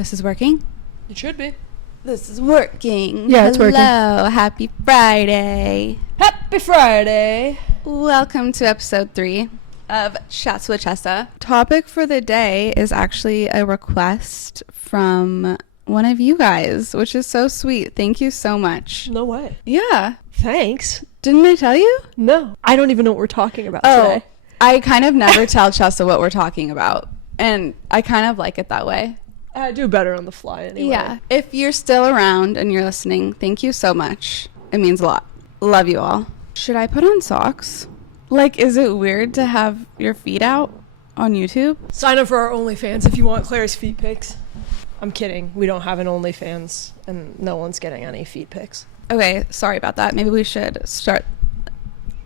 This is working? It should be. This is working. Yeah, it's working. Hello, happy Friday. Happy Friday. Welcome to episode 3 of Chats with Chessa. Topic for the day is actually a request from one of you guys, which is so sweet. Thank you so much. No way. Yeah. Thanks. Didn't I tell you? No. I don't even know what we're talking about today. I kind of never tell Chessa what we're talking about, and I kind of like it that way. I do better on the fly anyway. Yeah. If you're still around and you're listening, thank you so much. It means a lot. Love you all. Should I put on socks? Like, is it weird to have your feet out on YouTube? Sign up for our OnlyFans if you want Claire's feet pics. I'm kidding. We don't have an OnlyFans, and no one's getting any feet pics. Okay, sorry about that. Maybe we should start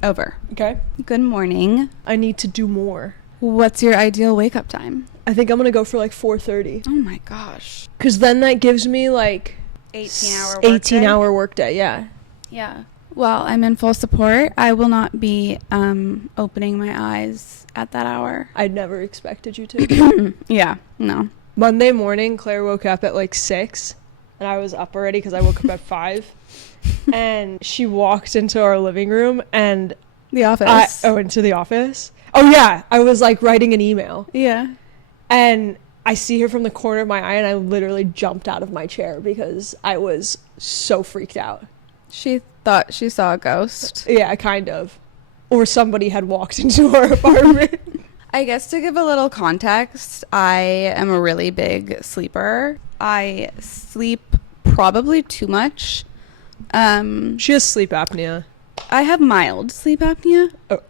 over. Okay. Good morning. I need to do more. What's your ideal wake-up time? I think I'm going to go for like 4:30. Oh my gosh. Because then that gives me like 18-hour workday, yeah. Yeah. Well, I'm in full support. I will not be opening my eyes at that hour. I never expected you to. Yeah, no. Monday morning, Claire woke up at like 6, and I was up already because I woke up at 5. And she walked into our living room and... The office. Into the office. Oh, yeah. I was like writing an email. Yeah. And I see her from the corner of my eye, and I literally jumped out of my chair because I was so freaked out. She thought she saw a ghost. Yeah, kind of. Or somebody had walked into our apartment. I guess to give a little context, I am a really big sleeper. I sleep probably too much. She has sleep apnea. I have mild sleep apnea. Oh.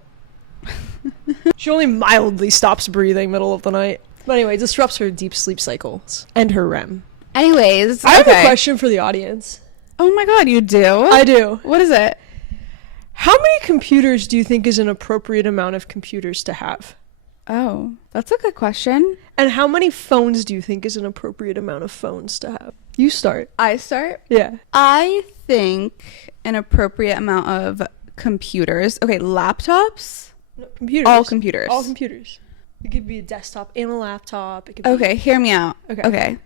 She only mildly stops breathing middle of the night. But anyway, disrupts her deep sleep cycles and her REM. Anyways, I have a question for the audience. Oh my god, you do? I do. What is it? How many computers do you think is an appropriate amount of computers to have? Oh, that's a good question. And how many phones do you think is an appropriate amount of phones to have? You start. I start? Yeah. I think an appropriate amount of computers. Okay, laptops? No, computers. All computers. All computers. It could be a desktop and a laptop. It could be... Okay, hear me out. Okay.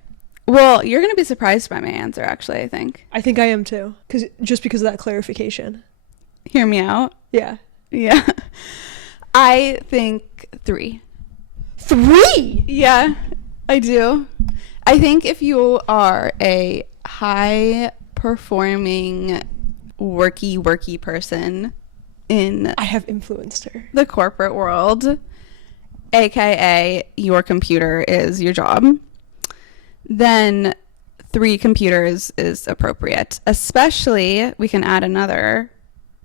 Well, you're going to be surprised by my answer, actually, I think. I think I am too. Just because of that clarification. Hear me out? Yeah. Yeah. I think 3. 3? Yeah, I do. I think if you are a high-performing, worky person in... I have influenced her. ...the corporate world, aka your computer is your job, then 3 computers is appropriate. Especially, we can add another,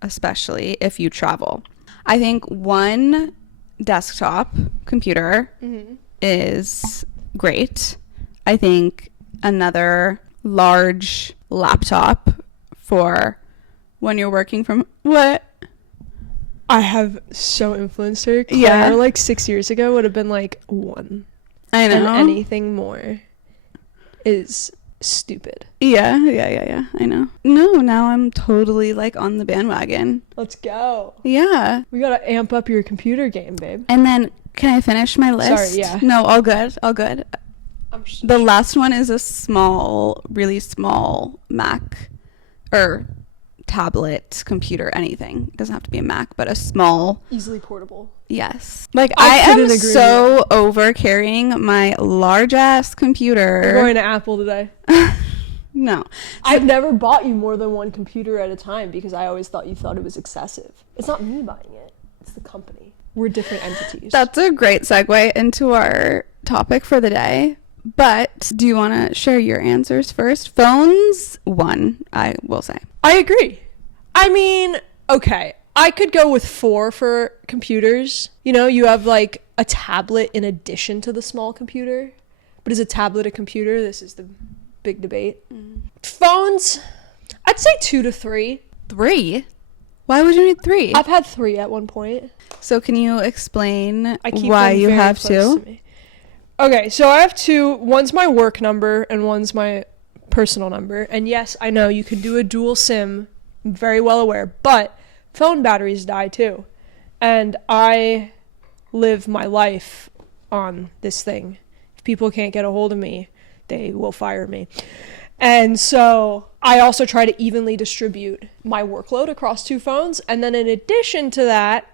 especially if you travel. I think 1 desktop computer is great. I think another large laptop for when you're working from... What? I have so influenced her. Claire, Yeah. like 6 years ago would have been like 1. I know. And anything more is stupid. Yeah. I know. No, now I'm totally like on the bandwagon. Let's go. Yeah. We gotta amp up your computer game, babe. And then, can I finish my list? Sorry, yeah. No, all good. The last one is a really small Mac or tablet computer, anything. It doesn't have to be a Mac, but a small... Easily portable. Yes. Like, I am so over carrying my large-ass computer. We're going to Apple today. No. I've never bought you more than 1 computer at a time because I always thought you thought it was excessive. It's not me buying it. It's the company. We're different entities. That's a great segue into our topic for the day. But do you want to share your answers first? Phones, 1, I will say. I agree. I mean, okay. I could go with 4 for computers. You know, you have like a tablet in addition to the small computer. But is a tablet a computer? This is the big debate. Phones, I'd say 2 to 3. 3? Why would you need 3? I've had 3 at one point. So can you explain why you have 2? Okay, so I have 2. One's my work number and one's my personal number. And yes, I know you can do a dual SIM. I'm very well aware. But phone batteries die too. And I live my life on this thing. If people can't get a hold of me, they will fire me. And so I also try to evenly distribute my workload across 2 phones. And then in addition to that,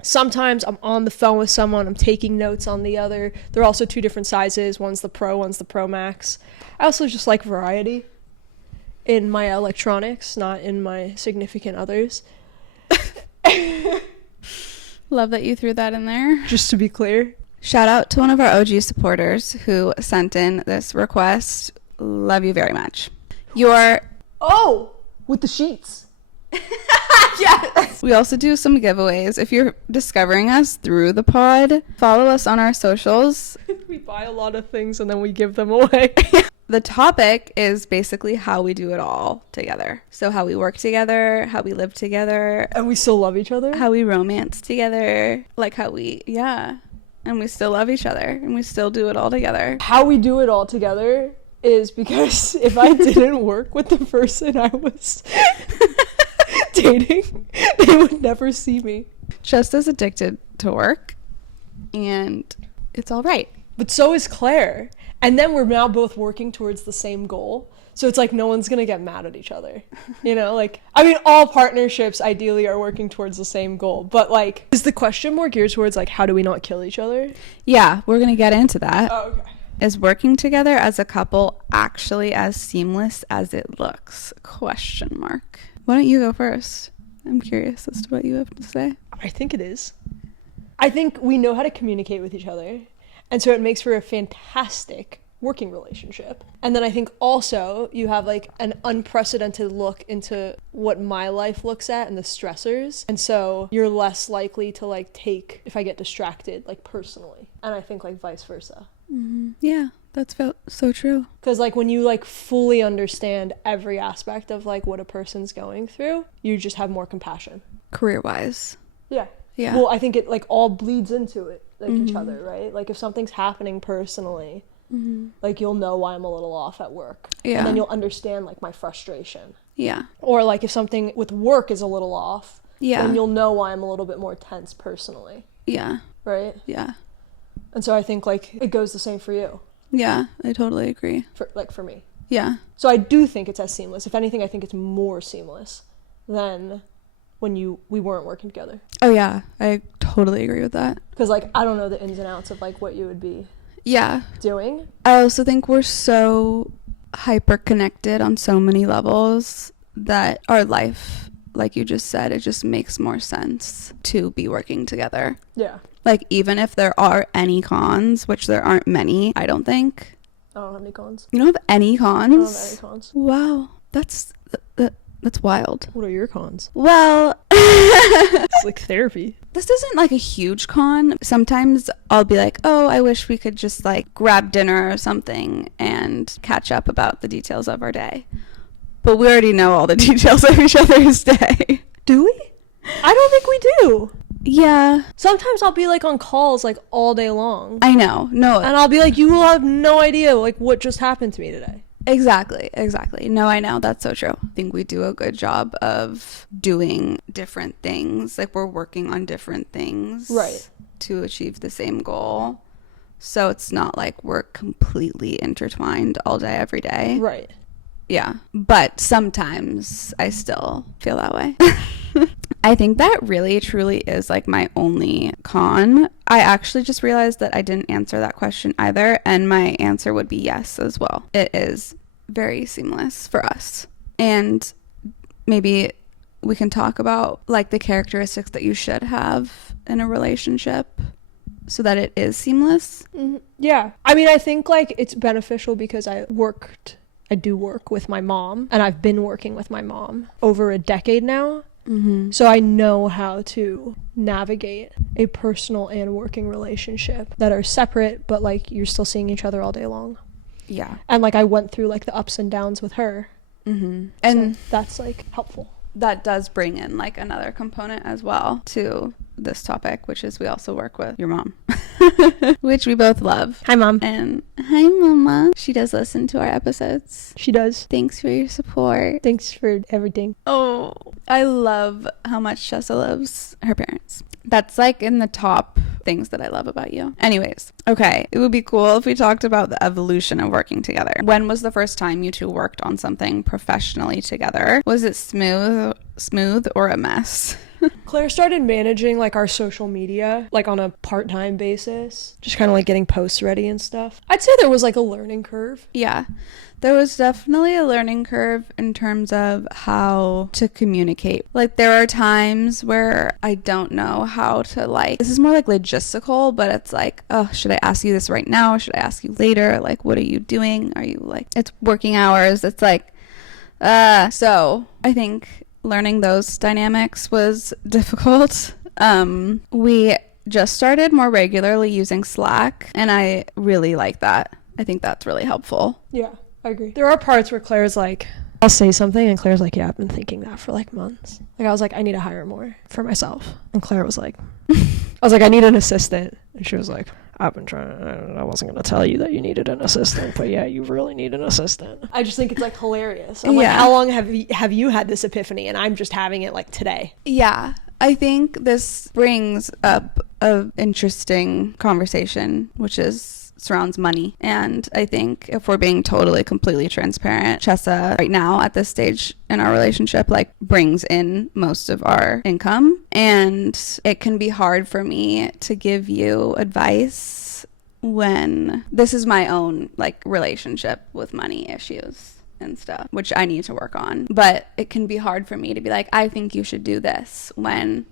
sometimes I'm on the phone with someone, I'm taking notes on the other. They're also 2 different sizes. One's the Pro, one's the Pro Max. I also just like variety in my electronics, not in my significant others. Love that you threw that in there. Just to be clear. Shout out to one of our OG supporters who sent in this request. Love you very much. With the sheets. Yes. We also do some giveaways. If you're discovering us through the pod, follow us on our socials. We buy a lot of things and then we give them away. The topic is basically how we do it all together. So how we work together, how we live together. And we still love each other. How we romance together. Like how we, yeah. And we still love each other. And we still do it all together. How we do it all together is because if I didn't work with the person I was dating, they would never see me. Just as addicted to work. And it's all right. But so is Claire. And then we're now both working towards the same goal. So it's like no one's going to get mad at each other. You know, like, I mean, all partnerships ideally are working towards the same goal. But like, is the question more geared towards like, how do we not kill each other? Yeah, we're going to get into that. Oh, okay. Is working together as a couple actually as seamless as it looks? Question mark. Why don't you go first? I'm curious as to what you have to say. I think it is. I think we know how to communicate with each other. And so it makes for a fantastic working relationship. And then I think also you have like an unprecedented look into what my life looks at and the stressors. And so you're less likely to like take, if I get distracted, like personally. And I think like vice versa. Mm-hmm. Yeah, that's so true. Because like when you like fully understand every aspect of like what a person's going through, you just have more compassion. Career-wise. Yeah. Yeah. Well, I think it like all bleeds into it, like each other, right? Like if something's happening personally, like you'll know why I'm a little off at work. Yeah. And then you'll understand like my frustration. Yeah. Or like if something with work is a little off, Yeah. then you'll know why I'm a little bit more tense personally. Yeah. Right? Yeah. And so I think like it goes the same for you. Yeah, I totally agree. For me. Yeah. So I do think it's as seamless. If anything, I think it's more seamless than when we weren't working together. Oh yeah, I totally agree with that. Because like I don't know the ins and outs of like what you would be doing. I also think we're so hyper connected on so many levels that our life, like you just said, it just makes more sense to be working together. Yeah. Like even if there are any cons, which there aren't many, I don't think. I don't have any cons. You don't have any cons? I don't have any cons. Wow, that's wild. What are your cons? Well, It's like therapy. this isn't like a huge con. Sometimes I'll be like, oh, I wish we could just like grab dinner or something and catch up about the details of our day. But we already know all the details of each other's day. Do we? I don't think we do. Yeah, Sometimes I'll be like on calls like all day long. I know. No, And I'll be like, you will have no idea like what just happened to me today. exactly. No, I know. That's so true. I think we do a good job of doing different things. Like we're working on different things. Right. To achieve the same goal. So it's not like we're completely intertwined all day, every day. Right. Yeah. But sometimes I still feel that way. I think that really truly is like my only con. I actually just realized that I didn't answer that question either, and my answer would be yes as well. It is very seamless for us. And maybe we can talk about like the characteristics that you should have in a relationship so that it is seamless. Mm-hmm. Yeah. I mean, I think like it's beneficial because I do work with my mom, and I've been working with my mom over a decade now. Mm-hmm. So I know how to navigate a personal and working relationship that are separate, but like you're still seeing each other all day long. Yeah. And like I went through like the ups and downs with her. Mm-hmm. And And so that's like helpful. that does bring in like another component as well to this topic, which is we also work with your mom, which we both love. Hi, Mom. And hi, Mama. She does listen to our episodes. She does. Thanks for your support. Thanks for everything. Oh, I love how much Chessa loves her parents. That's like in the top things that I love about you. Anyways, okay, it would be cool if we talked about the evolution of working together. When was the first time you two worked on something professionally together? Was it smooth or a mess? Claire started managing like our social media like on a part-time basis, just kind of like getting posts ready and stuff. I'd say there was like a learning curve. Yeah, there was definitely a learning curve in terms of how to communicate. Like, there are times where I don't know how to, like, this is more like logistical, but it's like, oh, should I ask you this right now? Should I ask you later? Like, what are you doing? Are you like, it's working hours. It's like, so I think learning those dynamics was difficult. We just started more regularly using Slack, and I really like that. I think that's really helpful. Yeah, I agree. There are parts where Claire's like, I'll say something, and Claire's like, yeah, I've been thinking that for like months. Like, I was like, I need to hire more for myself. And Claire was like, I was like, I need an assistant. And she was like, I've been trying, I wasn't going to tell you that you needed an assistant, but yeah, you really need an assistant. I just think it's like hilarious. I'm like, how long have you had this epiphany? And I'm just having it like today. Yeah, I think this brings up an interesting conversation, which surrounds money. And I think if we're being completely transparent, Chessa right now at this stage in our relationship like brings in most of our income, and it can be hard for me to give you advice when this is my own like relationship with money issues and stuff, which I need to work on. But it can be hard for me to be like, I think you should do this, when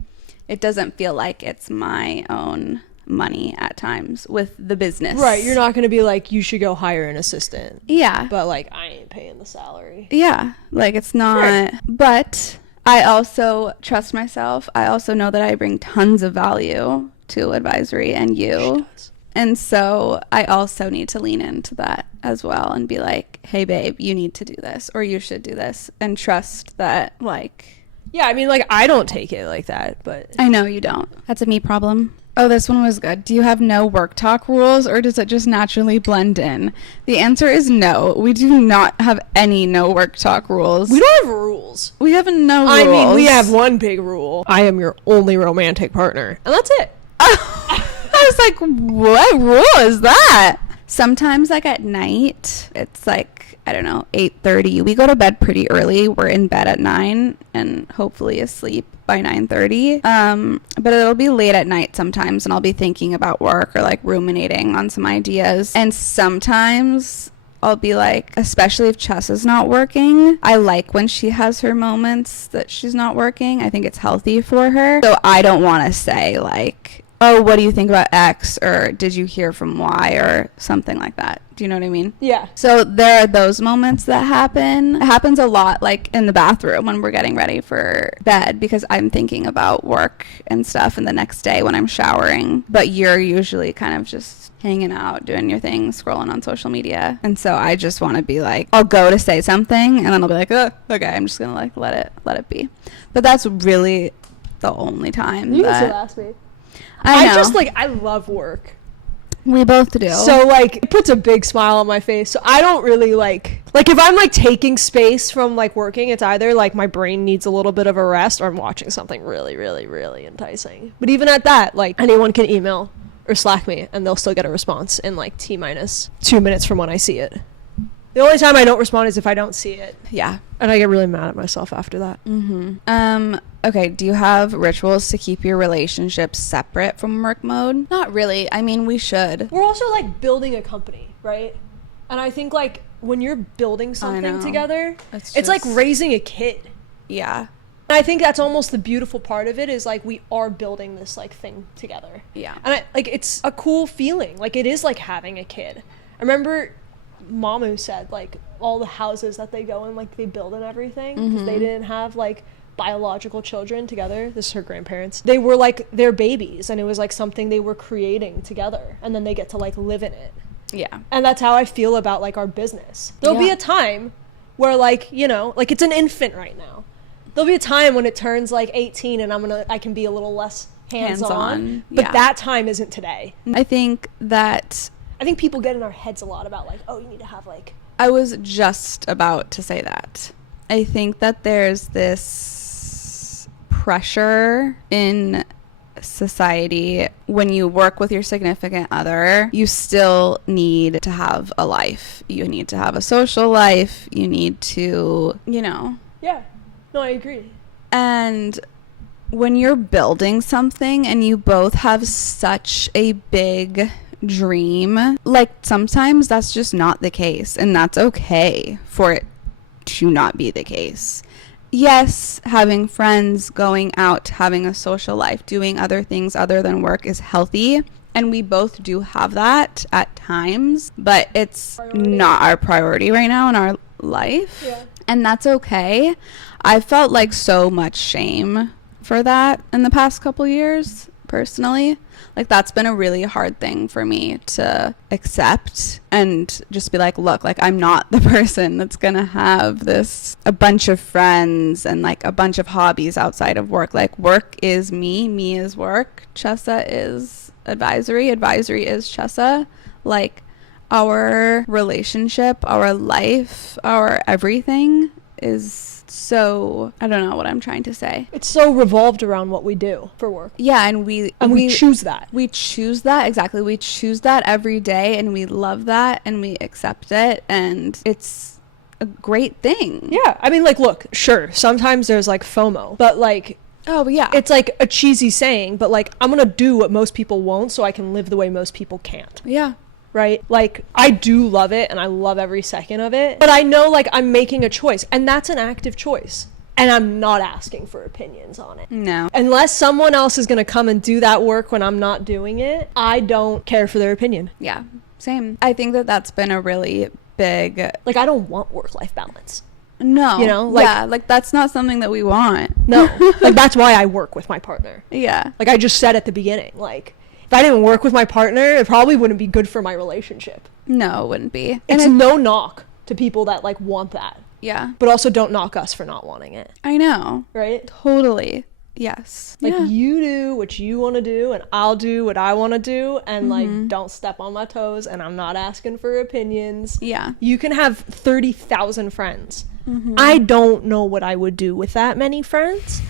it doesn't feel like it's my own money at times with the business. Right, you're not going to be like, you should go hire an assistant. Yeah. But like, I ain't paying the salary. Yeah, like it's not. Sure. But I also trust myself. I also know that I bring tons of value to advisory and you. And so I also need to lean into that as well and be like, hey babe, you need to do this, or you should do this, and trust that, like. Yeah, I mean, like, I don't take it like that, but I know you don't. That's a me problem. Oh, this one was good. Do you have no work talk rules, or does it just naturally blend in? The answer is no. We do not have any no work talk rules. We don't have rules. We have no rules. I mean, we have one big rule. I am your only romantic partner. And that's it. I was like, what rule is that? Sometimes, like, at night, it's like, I don't know, 8:30. We go to bed pretty early. We're in bed at 9 and hopefully asleep by 9:30. But it'll be late at night sometimes, and I'll be thinking about work or, like, ruminating on some ideas. And sometimes I'll be like, especially if Chess is not working, I like when she has her moments that she's not working. I think it's healthy for her. So I don't want to say, like, oh, what do you think about X, or did you hear from Y, or something like that. Do you know what I mean? Yeah. So there are those moments that happen. It happens a lot, like in the bathroom when we're getting ready for bed, because I'm thinking about work and stuff, and the next day when I'm showering. But you're usually kind of just hanging out, doing your thing, scrolling on social media. And so I just want to be like, I'll go to say something, and then I'll be like, oh, okay, I'm just going to like let it be. But that's really the only time you that... can still ask me. I just, like, I love work. We both do. So, like, it puts a big smile on my face. So I don't really, like, if I'm, like, taking space from, like, working, it's either, like, my brain needs a little bit of a rest, or I'm watching something really, really, really enticing. But even at that, like, anyone can email or Slack me, and they'll still get a response in, like, T-minus 2 minutes from when I see it. The only time I don't respond is if I don't see it. Yeah. And I get really mad at myself after that. Mm-hmm. Okay, do you have rituals to keep your relationship separate from work mode? Not really. I mean, we should. We're also, like, building a company, right? And I think, like, when you're building something together, it's like raising a kid. Yeah. And I think that's almost the beautiful part of it, is, like, we are building this, like, thing together. Yeah. And, it's a cool feeling. Like, it is like having a kid. I remember Mamu said, like, all the houses that they go in, like, they build and everything, because they didn't have, like, biological children together. This is her grandparents. They were, like, their babies, and it was, like, something they were creating together, and then they get to, like, live in it. Yeah. And that's how I feel about, like, our business. There'll be a time where, like, you know, like, it's an infant right now. There'll be a time when it turns, like, 18, and I can be a little less hands-on. But that time isn't today. I think people get in our heads a lot about, like, oh, you need to have, like... I was just about to say that. I think that there's this pressure in society, when you work with your significant other, you still need to have a life. You need to have a social life. You need to, Yeah. No, I agree. And when you're building something and you both have such a big dream, like sometimes that's just not the case, and that's okay for it to not be the case. Yes, having friends, going out, having a social life, doing other things other than work is healthy, and we both do have that at times, but it's not our priority right now in our life. Yeah. And that's okay. I felt like so much shame for that in the past couple years, personally. Like, that's been a really hard thing for me to accept and just be like, look, like, I'm not the person that's gonna have a bunch of friends and like a bunch of hobbies outside of work. Like, work is me is work, Chessa is advisory is Chessa. Like, our relationship, our life, our everything is so, I don't know what I'm trying to say. It's so revolved around what we do for work. Yeah, and we choose that. We choose that, exactly. We choose that every day, and we love that, and we accept it, and it's a great thing. Yeah, I mean, like, look, sure, sometimes there's like FOMO, but like, oh yeah, it's like a cheesy saying, but like, I'm gonna do what most people won't so I can live the way most people can't. Yeah. Right? Like, I do love it and I love every second of it, but I know like I'm making a choice, and that's an active choice, and I'm not asking for opinions on it. No. Unless someone else is going to come and do that work when I'm not doing it, I don't care for their opinion. Yeah, same. I think that that's been a really big, like, I don't want work-life balance. No. You know? Like, yeah, like that's not something that we want. No. Like, that's why I work with my partner. Yeah. Like I just said at the beginning, like, if I didn't work with my partner, it probably wouldn't be good for my relationship. No, it wouldn't be. It's no knock to people that like want that. Yeah. But also don't knock us for not wanting it. I know. Right? Totally. Yes. Like, yeah. You do what you want to do, and I'll do what I want to do, and like, don't step on my toes, and I'm not asking for opinions. Yeah. You can have 30,000 friends. I don't know what I would do with that many friends.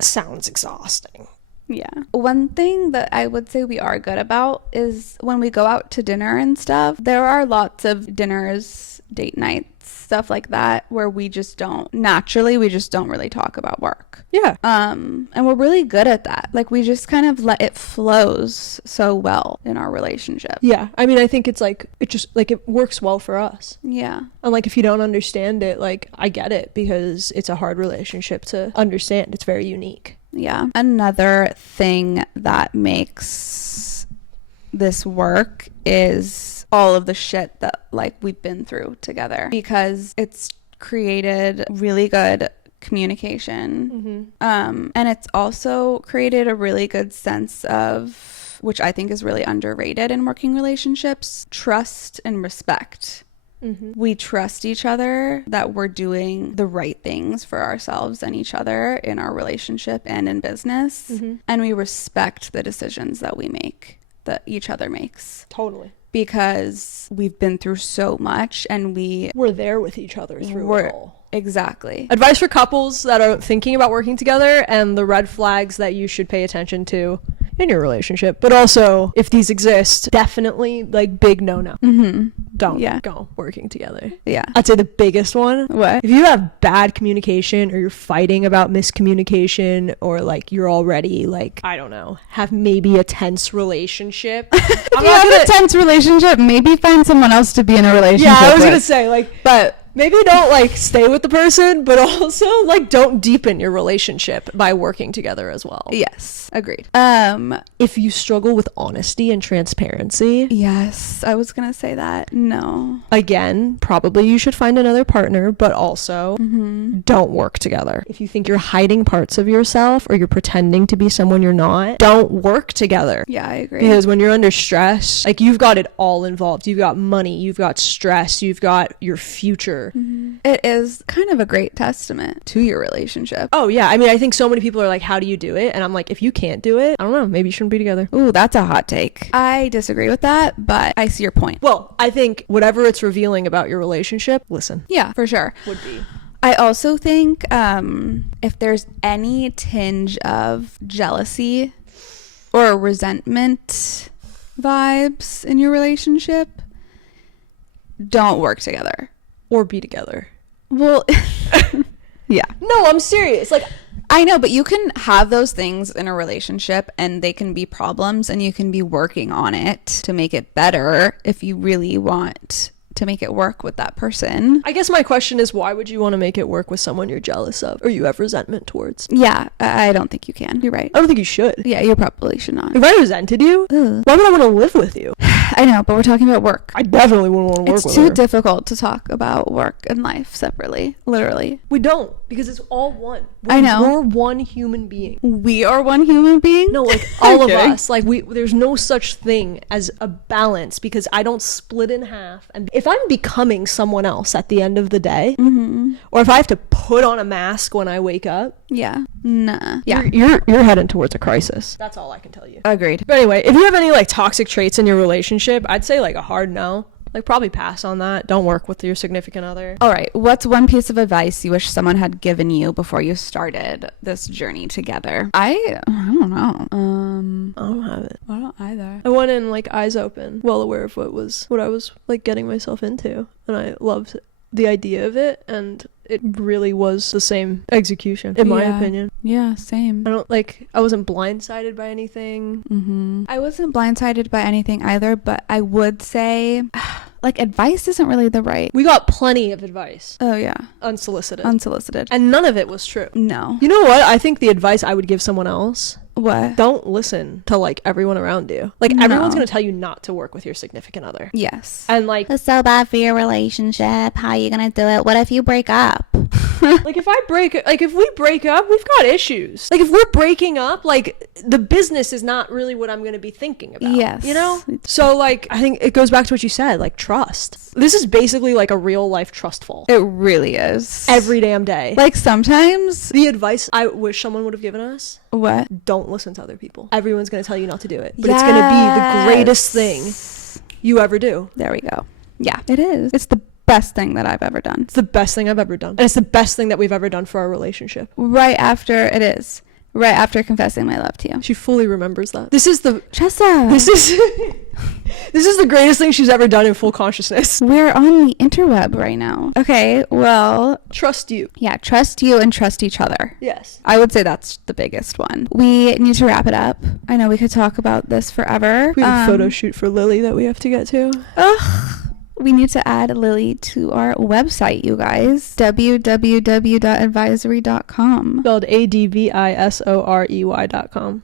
Sounds exhausting. Yeah. One thing that I would say we are good about is when we go out to dinner and stuff, there are lots of dinners, date nights, stuff like that, where we just don't really talk about work. Yeah. And we're really good at that. Like, we just kind of let it flows so well in our relationship. Yeah. I mean, I think it's like, it works well for us. Yeah. And like, if you don't understand it, like, I get it, because it's a hard relationship to understand. It's very unique. Yeah. Another thing that makes this work is all of the shit that like we've been through together, because it's created really good communication. And it's also created a really good sense of, which I think is really underrated in working relationships, trust and respect. We trust each other that we're doing the right things for ourselves and each other in our relationship and in business. And we respect the decisions that we make, that each other makes. Totally. Because we've been through so much, and we're there with each other through it all. Exactly. Advice for couples that are thinking about working together, and the red flags that you should pay attention to in your relationship, but also, if these exist, definitely like big no-no. Don't go working together. Yeah. I'd say the biggest one. What? If you have bad communication, or you're fighting about miscommunication, or like you're already like, I don't know, have maybe a tense relationship. If you have a tense relationship, maybe find someone else to be in a relationship with. Yeah, I was gonna say, like, but maybe don't like stay with the person, but also like don't deepen your relationship by working together as well. yes, agreed. If you struggle with honesty and transparency, Yes, I was gonna say that. No. again, probably you should find another partner, but also don't work together. If you think you're hiding parts of yourself, or you're pretending to be someone you're not, don't work together. Yeah, I agree. Because when you're under stress, like, you've got it all involved. You've got money, you've got stress, you've got your future. It is kind of a great testament to your relationship. Oh yeah, I mean, I think so many people are like, how do you do it? And I'm like, if you can't do it, I don't know, maybe you shouldn't be together. Ooh, that's a hot take. I disagree with that, but I see your point. Well, I think whatever it's revealing about your relationship, listen. Yeah, for sure. Would be. I also think if there's any tinge of jealousy or resentment vibes in your relationship, don't work together. Or be together. Well, yeah. No, I'm serious. Like, I know, but you can have those things in a relationship and they can be problems and you can be working on it to make it better if you really want to make it work with that person. I guess my question is, why would you want to make it work with someone you're jealous of or you have resentment towards? Yeah, I don't think you can. You're right. I don't think you should. Yeah, you probably should not. If I resented you, Ugh. why would I want to live with you? I know, but we're talking about work. I definitely wouldn't want to work with It's too her. difficult to talk about work and life separately, literally. We don't, because it's all one. I know. We're one human being. We are one human being? No, like all of Okay. us. Like there's no such thing as a balance because I don't split in half. And if I'm becoming someone else at the end of the day, or if I have to put on a mask when I wake up, Yeah. Nah. Yeah. you're heading towards a crisis. That's all I can tell you. Agreed. But anyway, if you have any like toxic traits in your relationship, I'd say like a hard no. Like probably pass on that. Don't work with your significant other. All right. What's one piece of advice you wish someone had given you before you started this journey together? I don't know. I don't have it. I don't either. I went in like eyes open, well aware of what I was like getting myself into, and I loved the idea of it, and it really was the same execution in my Yeah. opinion. Yeah, same. I wasn't blindsided by anything. I wasn't blindsided by anything either, but I would say, like, advice isn't really the right. We got plenty of advice, Oh, yeah. unsolicited, Unsolicited. and none of it was true. No. You know what? I think the advice I would give someone else: What? don't listen to like everyone around you. Like everyone's No. gonna tell you not to work with your significant other. Yes. And like It's so bad for your relationship. How are you gonna do it? What if you break up? like if we break up, we've got issues. Like if we're breaking up, like the business is not really what I'm going to be thinking about. Yes. You know? So like I think it goes back to what you said, like trust. This is basically like a real life trust fall. It really is. Every damn day. Like, sometimes. The advice I wish someone would have given us: What? don't listen to other people. Everyone's going to tell you not to do it, but it's going to be the greatest thing you ever do. There we go. Yeah, it is. It's the best thing that I've ever done. It's the best thing I've ever done. And it's the best thing that we've ever done for our relationship. Right after confessing my love to you. She fully remembers that. This is Chessa. this is the greatest thing she's ever done in full consciousness. We're on the interweb right now. Okay, well, Trust you. yeah, trust you and trust each other. Yes. I would say that's the biggest one. We need to wrap it up. I know we could talk about this forever. We have a photo shoot for Lily that we have to get to. Ugh. We need to add Lily to our website, you guys. www.advisory.com. Spelled ADVISOREY.com.